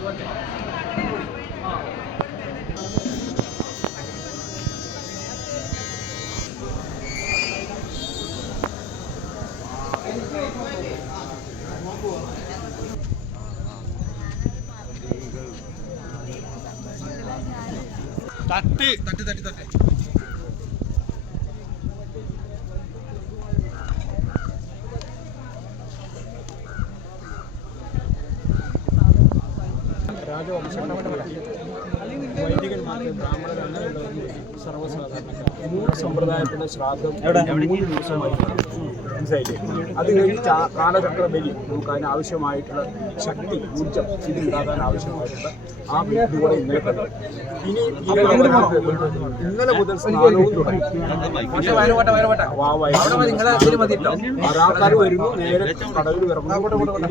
说讲。സർവസാധാരണക്കാർ. മൂന്ന് സമ്പ്രദായത്തിലുള്ള ശ്രാദ്ധം മൂന്ന് ദിവസമായി മനസ്സിലായില്ലേ? അത് കഴിഞ്ഞ് കാലചക്ര ബലി നമുക്ക് അതിന് ആവശ്യമായിട്ടുള്ള ശക്തി ഊർജം ഇത് ഉണ്ടാകാൻ ആവശ്യമായിട്ടുള്ള ആ ബലി കൂടെ ഇന്നലെ കണ്ടു. ഇനി ഇന്നലെ മുതൽ- സ്നാനവും തുടങ്ങി. ആൾക്കാർ വരുന്നു നേരെ കടവിൽ ഇറങ്ങുന്നു പോകുന്നു.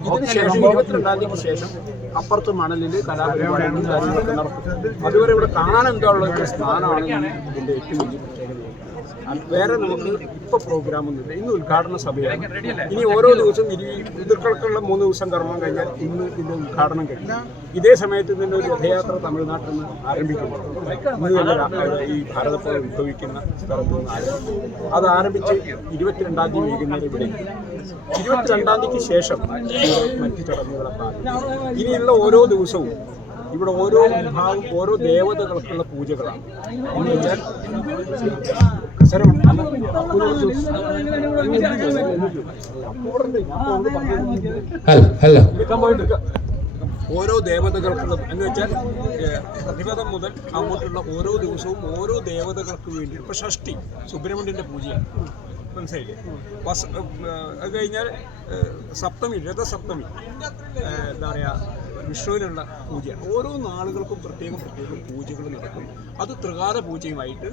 ഇതിനുശേഷം ഇരുപത്തിരണ്ടാം തീയതിക്ക് ശേഷം അപ്പുറത്ത് മണലിൽ കലാപരിപാടികളും അതുവരെ ഇവിടെ കാണാൻ എന്താ ഉള്ളത്? സ്ഥാനമാണ് ഇതിന്റെ ഏറ്റവും വലിയ വേറെ നമുക്ക് ഇപ്പൊ പ്രോഗ്രാം ഒന്നുമില്ല ഇന്ന് ഉദ്ഘാടന സഭയാണ്. ഇനി ഓരോ ദിവസവും ഇനി പിതൃക്കൾക്കുള്ള മൂന്ന് ദിവസം കർമ്മം കഴിഞ്ഞാൽ ഇന്ന് ഇതിന്റെ ഉദ്ഘാടനം കഴിഞ്ഞു ഇതേ സമയത്ത് ഇതിന്റെ ഒരു രഥയാത്ര തമിഴ്നാട്ടിൽ നിന്ന് ആരംഭിക്കുന്നു. ഇന്ന് ഈ ഭാരതപ്പുഴ ഉത്ഭവിക്കുന്ന സ്ഥലത്ത് ആരംഭിക്കും അത് ആരംഭിച്ച് ഇരുപത്തിരണ്ടാം തീയതി വൈകുന്നേരം ഇവിടെ ഇരുപത്തിരണ്ടാം തീയതിക്ക് ശേഷം മറ്റു ചടങ്ങുകളൊക്കെ ഇനിയുള്ള ഓരോ ദിവസവും ഇവിടെ ഓരോ വിഭാഗം ഓരോ ദേവതകൾക്കുള്ള പൂജകളാണ്. ഹലോ. ഓരോ ദേവതകൾക്കുള്ള എന്ന് വെച്ചാൽ പ്രതിപദം മുതൽ അങ്ങോട്ടുള്ള ഓരോ ദിവസവും ഓരോ ദേവതകൾക്ക് വേണ്ടി ഇപ്പൊ ഷഷ്ടി സുബ്രഹ്മണ്യന്റെ പൂജയാണ്. മനസ്സിലായില്ലേ? വസ അത് കഴിഞ്ഞാൽ സപ്തമി രഥസപ്തമി എന്താ പറയാ വിഷ്ണുവിനുള്ള പൂജയാണ്. ഓരോ നാളുകൾക്കും പ്രത്യേകം പ്രത്യേകം പൂജകൾ നടക്കും. അത് ത്രികാല പൂജയുമായിട്ട്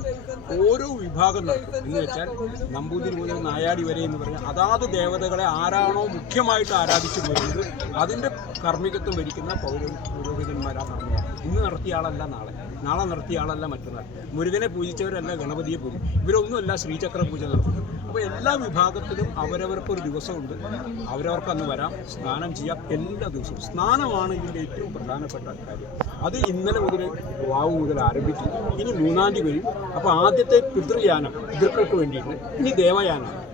ഓരോ വിഭാഗം നടക്കും. എന്ന് വെച്ചാൽ നമ്പൂതിരി മുതൽ നായാടി വരെ എന്ന് പറഞ്ഞാൽ അതാത് ദേവതകളെ ആരാണോ മുഖ്യമായിട്ട് ആരാധിച്ചു വരുന്നത് അതിന്റെ കർമ്മികത്വം ഭരിക്കുന്ന പൗര പുരോഹിതന്മാരാണ് പറഞ്ഞത് ഇന്ന് നടത്തിയ ആളല്ല നാളെ. നാളെ നടത്തിയ ആളല്ല മറ്റന്നാൾ മുരുകനെ പൂജിച്ചവരല്ല ഗണപതിയെ പൂജ ഇവരൊന്നുമല്ല ശ്രീചക്ര പൂജ നടത്തുന്നത്. അപ്പോൾ എല്ലാ വിഭാഗത്തിലും അവരവർക്കൊരു ദിവസമുണ്ട്. അവരവർക്ക് അന്ന് വരാം. സ്നാനം ചെയ്യാം എല്ലാ ദിവസവും. സ്നാനമാണ് ഇതിന്റെ ഏറ്റവും പ്രധാനപ്പെട്ട കാര്യം. അത് ഇന്നലെ മുതൽ വാവ് മുതൽ ആരംഭിച്ചു. ഇനി മൂന്നാം തീയതി വരും. അപ്പോൾ ആദ്യത്തെ പിതൃയാനം പിതൃക്കൾക്ക് വേണ്ടിയിട്ട്. ഇനി ദേവയാനം.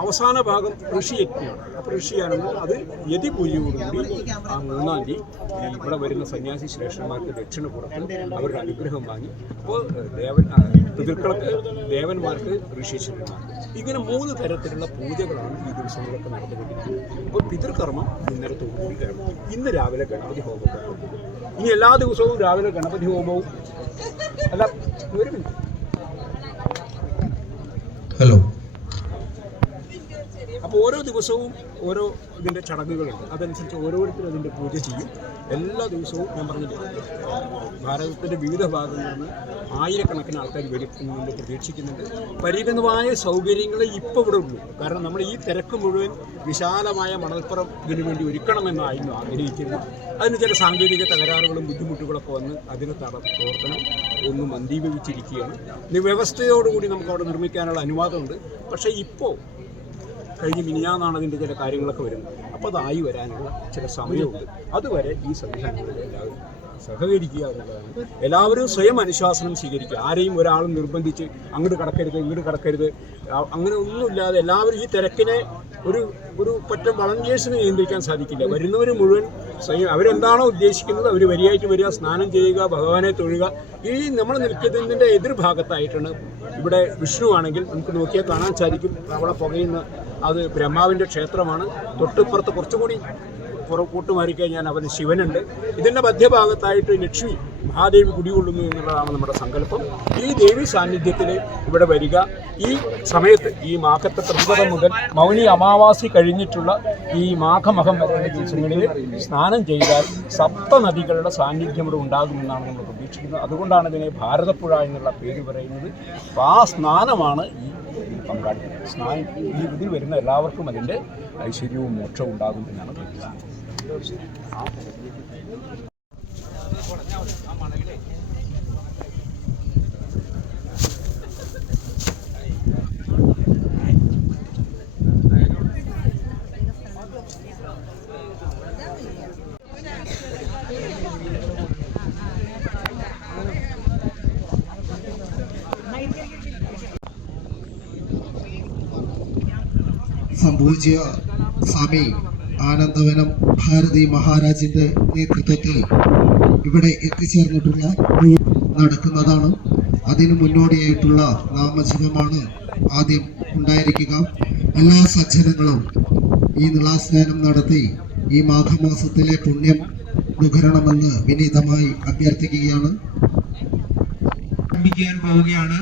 അവസാന ഭാഗം ഋഷിയജ്ഞമാണ് അപ്പോൾ ഋഷിയാണെങ്കിൽ അത് യതി പൂജയോടുകൂടി ആ മൂന്നാം തീയതി ഇവിടെ വരുന്ന സന്യാസി ശ്രേഷ്ഠന്മാർക്ക് ദക്ഷിണ കൊടുത്ത് അവരുടെ അനുഗ്രഹം വാങ്ങി. അപ്പോൾ ദേവൻ പിതൃക്കൾക്ക് ദേവന്മാർക്ക് ഋഷീശ്വരന്മാർക്ക് ഇങ്ങനെ മൂന്ന് തരത്തിലുള്ള പൂജകളാണ് ഈ ദിവസങ്ങളൊക്കെ നടന്നുകൊണ്ടിരിക്കുന്നത്. അപ്പോൾ പിതൃകർമ്മം ഇന്നലത്തോടുകൂടി കഴിഞ്ഞു ഇന്ന് രാവിലെ ഗണപതി ഹോമം. ഇനി എല്ലാ ദിവസവും രാവിലെ ഗണപതി ഹോമവും. അല്ല ഒരു മിനിറ്റ്. ഹലോ. അപ്പോൾ ഓരോ ദിവസവും ഓരോ ഇതിന്റെ ചടങ്ങുകളുണ്ട്. അതനുസരിച്ച് ഓരോരുത്തരും അതിന്റെ പൂജ ചെയ്യും. എല്ലാ ദിവസവും ഞാൻ പറഞ്ഞില്ലേ ഭാരതത്തിന്റെ വിവിധ ഭാഗങ്ങളിൽ നിന്ന് ആയിരക്കണക്കിന് ആൾക്കാർ വരുന്നുണ്ട് പ്രതീക്ഷിക്കുന്നുണ്ട്. പരിമിതമായ സൗകര്യങ്ങൾ ഇപ്പോൾ ഇവിടെ ഉള്ളൂ. കാരണം നമ്മൾ ഈ തിരക്ക് മുഴുവൻ വിശാലമായ മണൽപ്പുറം ഇതിനു വേണ്ടി ഒരുക്കണമെന്നായിരുന്നു ആഗ്രഹിക്കുന്നത്. അതിന് ചില സാങ്കേതിക തകരാറുകളും ബുദ്ധിമുട്ടുകളൊക്കെ വന്ന് അതിന് തട പ്രവർത്തനം ഒന്ന് മന്ദീഭവിച്ചിരിക്കുകയാണ്. വ്യവസ്ഥയോടുകൂടി നമുക്ക് അവിടെ നിർമ്മിക്കാനുള്ള അനുവാദമുണ്ട്. പക്ഷേ ഇപ്പോൾ കഴിഞ്ഞ് മിനിഞ്ഞാന്നാണ് അതിന്റെ ചില കാര്യങ്ങളൊക്കെ വരുന്നത്. അപ്പോൾ അതായി വരാനുള്ള ചില സമയമുണ്ട്. അതുവരെ ഈ സംവിധാനങ്ങളിൽ എല്ലാവരും സഹകരിക്കുക എന്നുള്ളതാണ്. എല്ലാവരും സ്വയം അനുശാസനം സ്വീകരിക്കുക. ആരെയും ഒരാളും നിർബന്ധിച്ച് അങ്ങോട്ട് കടക്കരുത് ഇങ്ങോട്ട് കടക്കരുത്. അങ്ങനെ ഒന്നുമില്ലാതെ എല്ലാവരും ഈ തിരക്കിനെ ഒരു ഒരു പറ്റ വളണ്ടിയേഴ്സിന് നിയന്ത്രിക്കാൻ സാധിക്കില്ല. വരുന്നവർ മുഴുവൻ സ്വയം അവരെന്താണോ ഉദ്ദേശിക്കുന്നത് അവർ വരിയായിട്ട് വരിക സ്നാനം ചെയ്യുക ഭഗവാനെ തൊഴുക. ഈ നമ്മൾ നിൽക്കുന്നതിന്റെ എതിർഭാഗത്തായിട്ടാണ് ഇവിടെ വിഷ്ണു ആണെങ്കിൽ നമുക്ക് നോക്കിയാൽ കാണാൻ സാധിക്കും. അവിടെ പുകയുന്ന അത് ബ്രഹ്മാവിന്റെ ക്ഷേത്രമാണ്. തൊട്ടിപ്പുറത്ത് കുറച്ചുകൂടി പുറകോട്ട് മാറിക്കഴിഞ്ഞാൽ അവന് ശിവനുണ്ട്. ഇതിന്റെ മധ്യഭാഗത്തായിട്ട് ലക്ഷ്മി മഹാദേവി കുടികൊള്ളുന്നു എന്നുള്ളതാണ് നമ്മുടെ സങ്കല്പം. ഈ ദേവി സാന്നിധ്യത്തിൽ ഇവിടെ വരിക. ഈ സമയത്ത് ഈ മാഘത്തെ പ്രതിപദം മുതൽ മൗനി അമാവാസി കഴിഞ്ഞിട്ടുള്ള ഈ മാഘമഹം വരുന്ന ദിവസങ്ങളിൽ സ്നാനം ചെയ്താൽ സപ്തനദികളുടെ സാന്നിധ്യം ഇവിടെ ഉണ്ടാകുമെന്നാണ് നമ്മൾ പ്രതീക്ഷിക്കുന്നത്. അതുകൊണ്ടാണ് ഇതിനെ ഭാരതപ്പുഴ എന്നുള്ള പേര് പറയുന്നത്. അപ്പോൾ ആ സ്നാനമാണ് ഈ പങ്കാളി സ്നാനം ഈ വരുന്ന എല്ലാവർക്കും അതിന്റെ ഐശ്വര്യവും മോക്ഷവും ഉണ്ടാകും എന്നാണ് പ്രതീക്ഷിക്കുന്നത്. സംഭവിച്ച സ്വാമി ആനന്ദവനം ഭാരതി മഹാരാജിന്റെ നേതൃത്വത്തിൽ ഇവിടെ എത്തിച്ചേർന്നിട്ടുള്ള നടക്കുന്നതാണ്. അതിനു മുന്നോടിയായിട്ടുള്ള നാമജപമാണ് ആദ്യം ഉണ്ടായിരിക്കുക. എല്ലാ സജ്ജനങ്ങളും ഈ നിളാസ്നാനം നടത്തി ഈ മാഘമാസത്തിലെ പുണ്യം നുകരണമെന്ന് വിനീതമായി അഭ്യർത്ഥിക്കുകയാണ്. ആരംഭിക്കാൻ പോവുകയാണ്.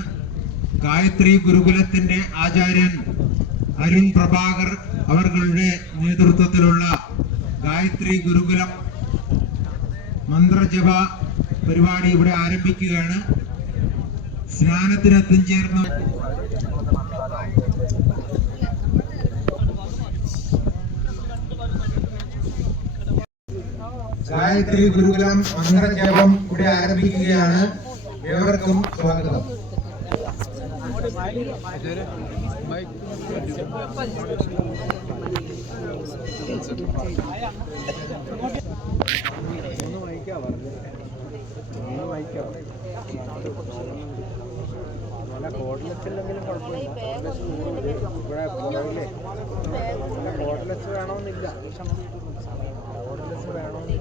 ഗായത്രി ഗുരുകുലത്തിന്റെ ആചാര്യൻ അരുൺ പ്രഭാകർ അവരുടെ നേതൃത്വത്തിലുള്ള ഗായത്രി ഗുരുകുലം മന്ത്രജപ പരിപാടി ഇവിടെ ആരംഭിക്കുകയാണ്. സ്നാനത്തിനെത്തും ചേർന്ന് ഗായത്രി ഗുരുകുലം മന്ത്രജപം ഇവിടെ ആരംഭിക്കുകയാണ്. ഏവർക്കും സ്വാഗതം. കോട്ടലസ് ഇല്ലെങ്കിലും കുഴപ്പമില്ല ഇവിടെ പോകണമില്ലേ കോട്ടലസ് വേണമെന്നില്ല കോട്ടലസ് വേണമെന്നില്ല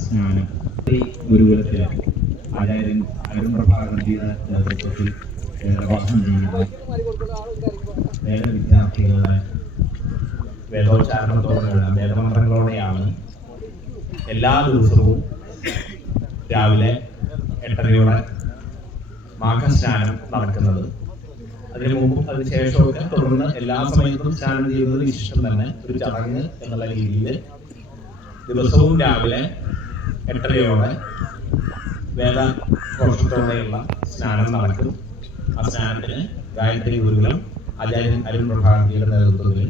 സ്നാനം ഈ ഗുരുകുലത്തിലെ ആചാര്യൻ അരുൺ പ്രഭാകർജിയുടെ നേതൃത്വത്തിൽ പ്രഭാഷണം ചെയ്യുന്ന വേദ വിദ്യാർത്ഥികളുടെ വേദോച്ചാരണത്തോടെയുള്ള വേദമന്ത്രങ്ങളോടെയാണ് എല്ലാ ദിവസവും രാവിലെ എട്ടരയോടെ മാഘസ്നാനം നടക്കുന്നത്. അതിനു മുമ്പും അതിനുശേഷമൊക്കെ തുടർന്ന് എല്ലാ സമയത്തും സ്നാനം ചെയ്യുന്നത് വിശിഷ്ടം തന്നെ ഒരു ചടങ്ങ് എന്നുള്ള രീതിയിൽ ദിവസവും രാവിലെ എട്ടരയോടെ വേദ ഘോഷത്തോടെയുള്ള സ്നാനം നടക്കും. ആ സ്നാനത്തിന് ഗായത്രി ഗുരുകുലം ആചാര്യൻ അരുൺ പ്രഭാകർജിയുടെ നേതൃത്വത്തിൽ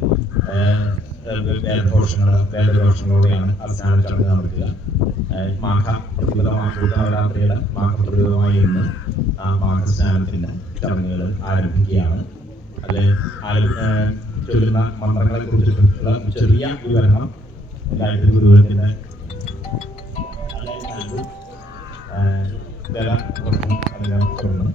വേദഘോഷങ്ങൾ വേദഘോഷങ്ങളോടെയാണ് ആ സ്നാനം ചടങ്ങ് നടക്കുക. മാഘ പ്രതിപദമായ കൂട്ടനവരാത്രിയുടെ മാഘ പ്രതിപദമായി ഇന്ന് ആ മാഘസ്നാനത്തിന്റെ ചടങ്ങുകൾ ആരംഭിക്കുകയാണ്. ഏഹ്, ചൊല്ലുന്ന മന്ത്രങ്ങളെ കുറിച്ചിട്ടുള്ള ചെറിയ വിവരണം ഗായത്രി ഗുരുവിന്റെ যারা করলাম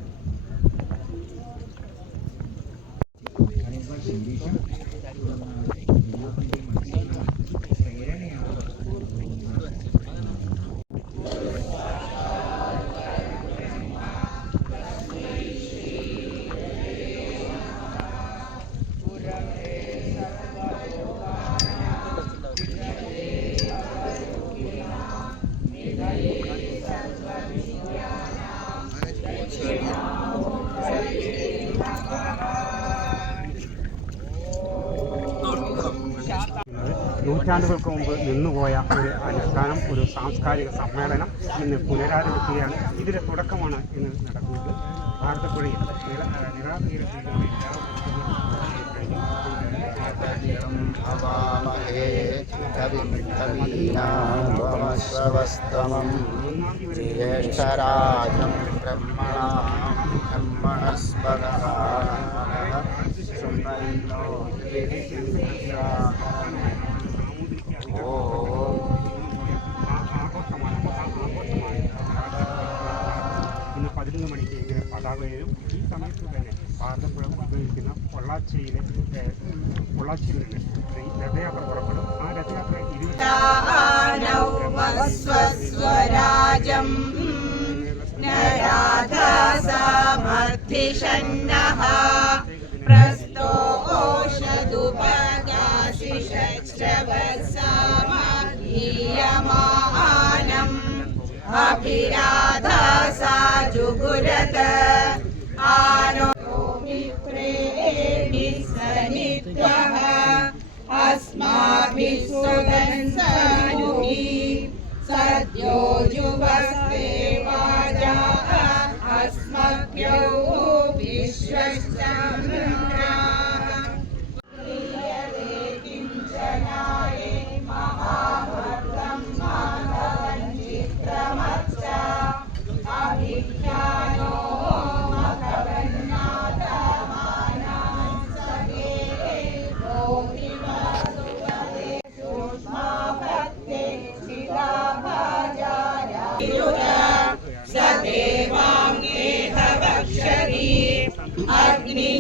നൂറ്റാണ്ടുകൾക്ക് മുമ്പ് നിന്നുപോയ ഒരു അനുഷ്ഠാനം ഒരു സാംസ്കാരിക സമ്മേളനം ഇന്ന് പുനരാരംഭിക്കുകയാണ്. ഇതിന്റെ തുടക്കമാണ് ഇന്ന് നടക്കുന്നത്. ഭാരതപ്പുഴ ജ്യേഷ്ഠരാജം ബ്രഹ്മണ ബ്രഹ്മണസ്പദ பொள்ளாச்சியில் பொள்ளாச்சியில் நன்றி सहि त्व अस्माभि सुगन्स्थानुहि स यो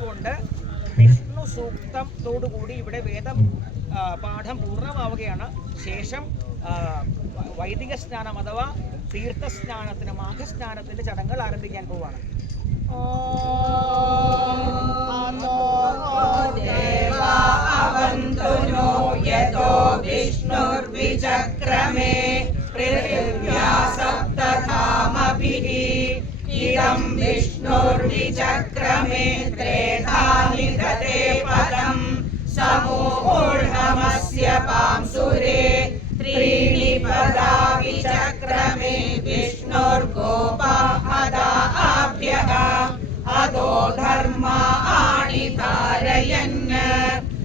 അതുകൊണ്ട് വിഷ്ണു സൂക്തത്തോടുകൂടി ഇവിടെ വേദം പാഠം പൂർണമാവുകയാണ്. ശേഷം വൈദിക സ്നാനം അഥവാ തീർത്ഥസ്നാനത്തിന് മാഘസ്നാനത്തിന്റെ ചടങ്ങുകൾ ആരംഭിക്കാൻ പോവാണ്. വിഷ്ണുർവിചക്രമേ പൃഥിവ്യാ इदं विष्णुर्विचक्रमे त्रेधा निधते पदम् समूढमस्य पांसुरे, त्रीणि पदा विचक्रमे विष्णुर्गोपाहदाभ्यः अधो धर्माणि धारयन्।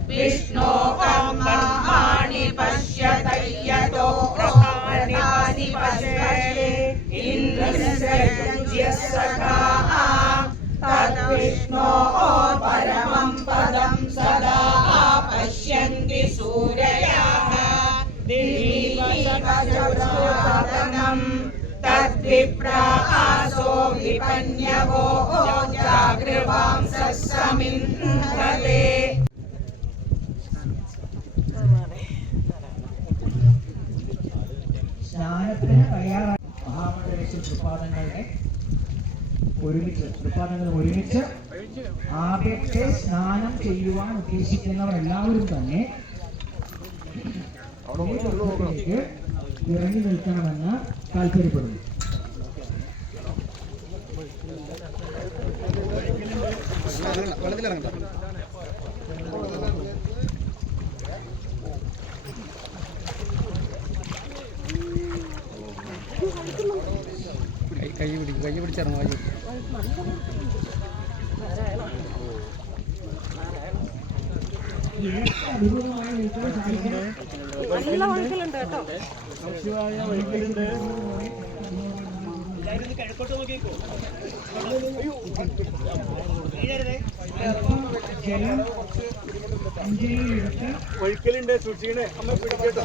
विष्णो तद्विप्रासो विपन्यवो जागृवांसः समिन्धते സ്നാനത്തിന് തയ്യാറായി മഹാമണ്ഡലേശ്വര തൃപ്പാദങ്ങളുടെ ഒരുമിച്ച് തൃപ്പാദങ്ങൾ ഒരുമിച്ച് ആദ്യത്തെ സ്നാനം ചെയ്യുവാൻ ഉദ്ദേശിക്കുന്നവർ എല്ലാവരും തന്നെ ഈ തൃപ്പത്തിലേക്ക് ഇറങ്ങി നിൽക്കണമെന്ന് താല്പര്യപ്പെടുന്നു ഏറ്റവും അഭിമുഖമായി നിൽക്കാൻ സാധിക്കണം എല്ലാവരും ഒന്ന് കിഴക്കോട്ട് നോക്കിക്കോ. ജലം അഞ്ചിലെടുത്ത് ഒഴിക്കലുണ്ട് സൂക്ഷിക്കണേ അമ്മ പിടിച്ചേട്ടോ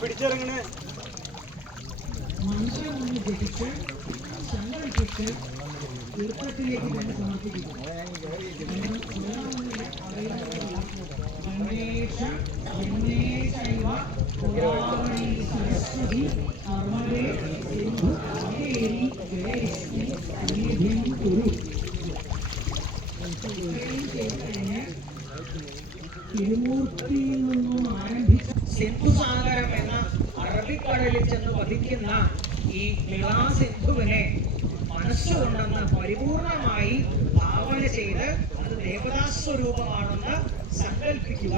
പിടിച്ചിറങ്ങണേ. മനുഷ്യനെ പിടിച്ച് സങ്കല്പിച്ച് തീർത്ഥത്തിലേക്ക് തന്നെ സമർപ്പിക്കുന്നു ഗണേശ ഗണേശ സരസ്വതി അമരേ സിന്ധു തിരുമൂർത്തിയിൽ നിന്നും ആരംഭിച്ച സിന്ധുസാഗരം എന്ന അറബിക്കടലിൽ ചെന്ന് പതിക്കുന്ന ഈ മിളാ സിന്ധുവിനെ മനസ്സുകൊണ്ടെന്ന് പരിപൂർണമായി ഭാവന ചെയ്ത് അത് ദേവതാസ്വരൂപമാണെന്ന് സങ്കല്പിക്കുക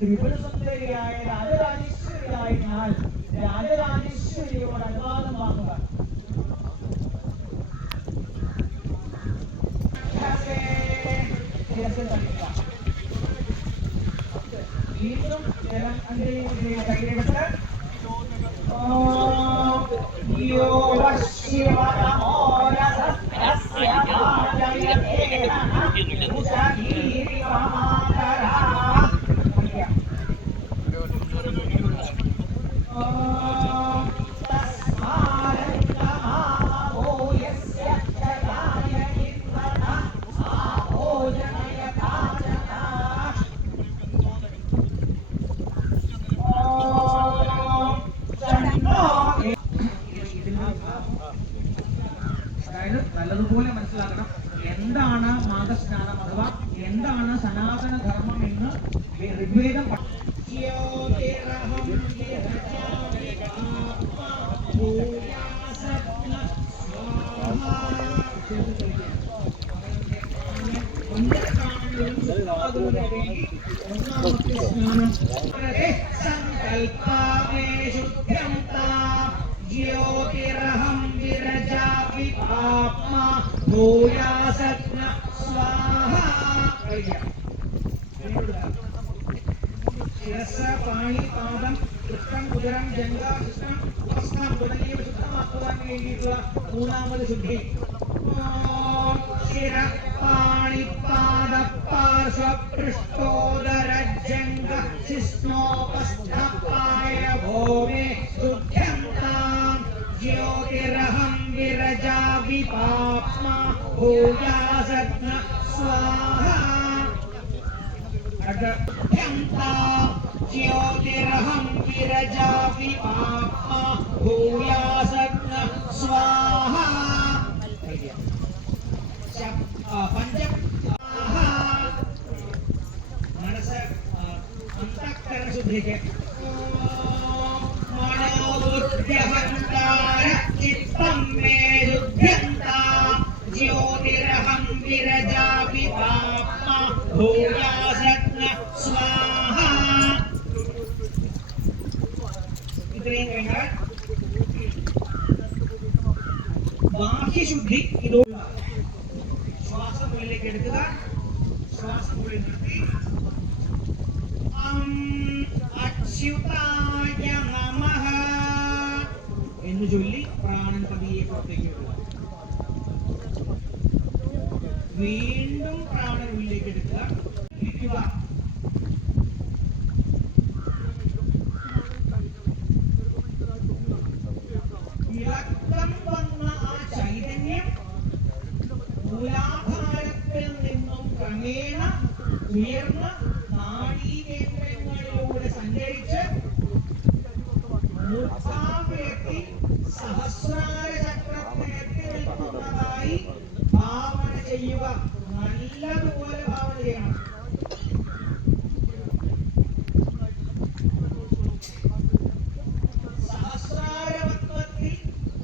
तुम्ही पण భూయాసత్న స్వాహ. శిరస్స పాణి పాదం కృష్ణం కుదరం జంగా కృష్ణం ఉపస్థానం തുടങ്ങിയവ ശുദ്ധമാക്കുവാൻ പ്രാണൻ പതിയെ പുറത്തേക്ക് വിടുക. വീണ്ടും പ്രാണൻ ഉള്ളിലേക്ക് എടുക്കുക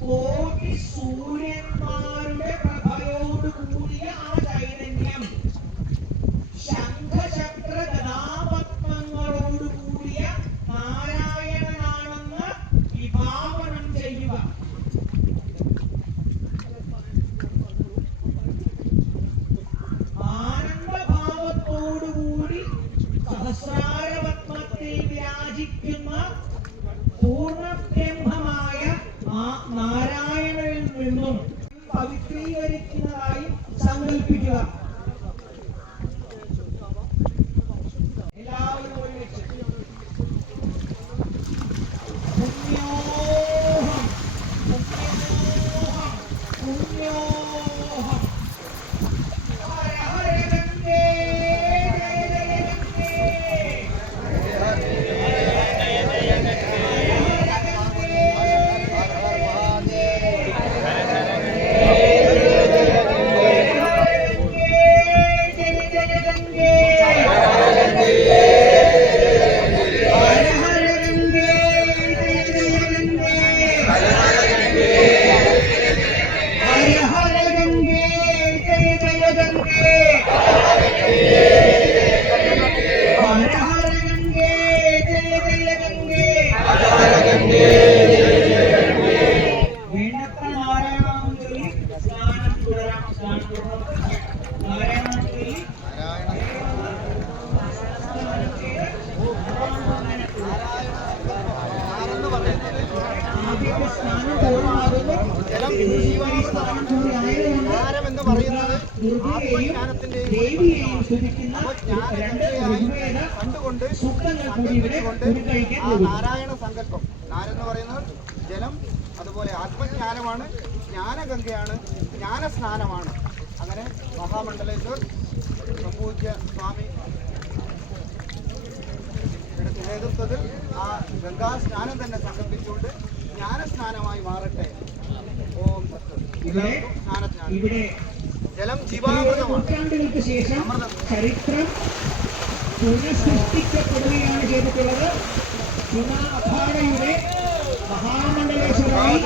我的初恋 മാറട്ടെ. ഇവിടെ ഇവിടെ ജലം ജീവാമൃതമാണ്. ശേഷം ചരിത്രം പുനഃസൃഷ്ടിക്കപ്പെടുകയാണ് ചെയ്തിട്ടുള്ളത്. ചുണാഭാടയുടെ മഹാമണ്ഡലേശ്വരമായി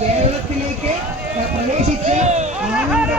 കേരളത്തിലേക്ക് പ്രവേശിച്ച് ആനന്ദ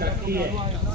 करती है